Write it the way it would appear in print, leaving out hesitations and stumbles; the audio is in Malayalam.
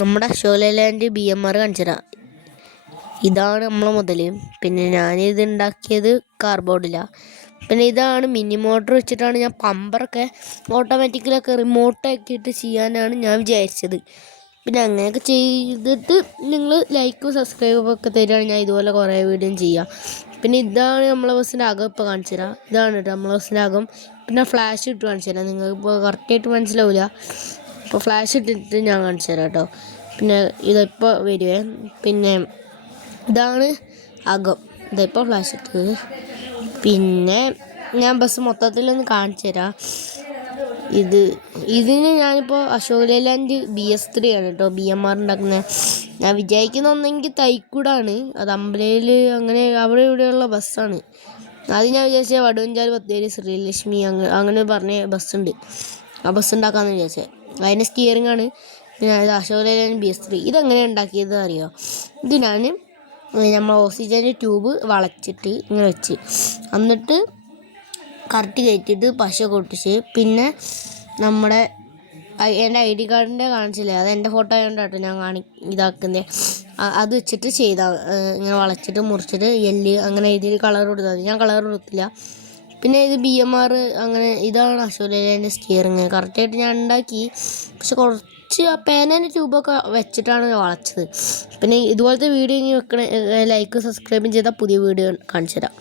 നമ്മുടെ അശോക് BMR കാണിച്ചു തരാം. ഇതാണ് നമ്മളെ മുതൽ. പിന്നെ ഞാനിത് ഉണ്ടാക്കിയത് കാർഡ്ബോർഡിലാണ്. പിന്നെ ഇതാണ് മിനി മോട്ടർ വെച്ചിട്ടാണ് ഞാൻ പമ്പറൊക്കെ ഓട്ടോമാറ്റിക്കലൊക്കെ റിമോട്ടാക്കിയിട്ട് ചെയ്യാനാണ് ഞാൻ വിചാരിച്ചത്. പിന്നെ അങ്ങനെയൊക്കെ ചെയ്തിട്ട് നിങ്ങൾ ലൈക്കും സബ്സ്ക്രൈബും ഒക്കെ തരികയാണ് ഞാൻ ഇതുപോലെ കുറേ വീഡിയോ ചെയ്യാം. പിന്നെ ഇതാണ് നമ്മളെ ബസ്സിൻ്റെ അകം. ഇപ്പോൾ കാണിച്ചു തരാം. ഇതാണ് കേട്ടോ നമ്മളെ ബസ്സിൻ്റെ അകം. പിന്നെ ഫ്ലാഷ് ഇട്ട് കാണിച്ചു തരാം. നിങ്ങൾക്കിപ്പോൾ കറക്റ്റായിട്ട് മനസ്സിലാവില്ല. ഇപ്പോൾ ഫ്ലാഷ് ഇട്ടിട്ട് ഞാൻ കാണിച്ചു തരാം കേട്ടോ. പിന്നെ ഇതിപ്പോൾ വരുവേ. പിന്നെ ഇതാണ് അകം. ഇതിപ്പോൾ ഫ്ലാഷ് ഇട്ട്. പിന്നെ ഞാൻ ബസ് മൊത്തത്തിലൊന്ന് കാണിച്ചു തരാം. ഇതിന് ഞാനിപ്പോൾ അശോക് ലേലാൻഡ് BS3 ആണ് കേട്ടോ BMR ഉണ്ടാക്കുന്നത്. ഞാൻ വിചാരിക്കുന്ന ഒന്നെങ്കിൽ തൈക്കൂടാണ്, അത് അമ്പലയിൽ അങ്ങനെ അവിടെ ഇവിടെയുള്ള ബസ്സാണ്. അത് ഞാൻ വിചാരിച്ചത് വടുവഞ്ചാൽ ബത്തേരി ശ്രീലക്ഷ്മി അങ്ങനെ പറഞ്ഞ ബസ്സുണ്ട്. ആ ബസ് ഉണ്ടാക്കാമെന്ന് വിചാരിച്ചത്. അതിൻ്റെ സ്റ്റിയറിംഗ് ആണ്. പിന്നെ അത് അശോക് ലേലാൻഡ് BS3. ഇതെങ്ങനെയാണ് ഉണ്ടാക്കിയത് അറിയോ? ഇത് ഞാൻ നമ്മൾ ഓക്സിജൻ്റെ ട്യൂബ് വളച്ചിട്ട് ഇങ്ങനെ വെച്ച്, എന്നിട്ട് കറക്റ്റ് കയറ്റിയിട്ട് പശ കൊട്ടിച്ച്, പിന്നെ നമ്മുടെ എൻ്റെ ID കാർഡിൻ്റെ കാണിച്ചില്ലേ, അത് എൻ്റെ ഫോട്ടോ ആയതുകൊണ്ടാട്ടോ ഞാൻ ഇതാക്കുന്നത്. അത് വെച്ചിട്ട് ചെയ്താൽ ഇങ്ങനെ വളച്ചിട്ട് മുറിച്ചിട്ട് എല്ല് അങ്ങനെ ഇതിൽ കളർ കൊടുത്താൽ മതി. ഞാൻ കളർ കൊടുത്തില്ല. പിന്നെ ഇത് BMR അങ്ങനെ. ഇതാണ് അശോക് ലേലാൻഡിൻ്റെ സ്റ്റിയറിങ്. കറക്റ്റായിട്ട് ഞാൻ ഉണ്ടാക്കി. പക്ഷെ കുറച്ച് ആ പേനേൻ്റെ ട്യൂബൊക്കെ വെച്ചിട്ടാണ് വളച്ചത്. പിന്നെ ഇതുപോലത്തെ വീഡിയോ ഇനി വെക്കണ ലൈക്ക് സബ്സ്ക്രൈബും ചെയ്താൽ പുതിയ വീഡിയോ കാണിച്ചു തരാം.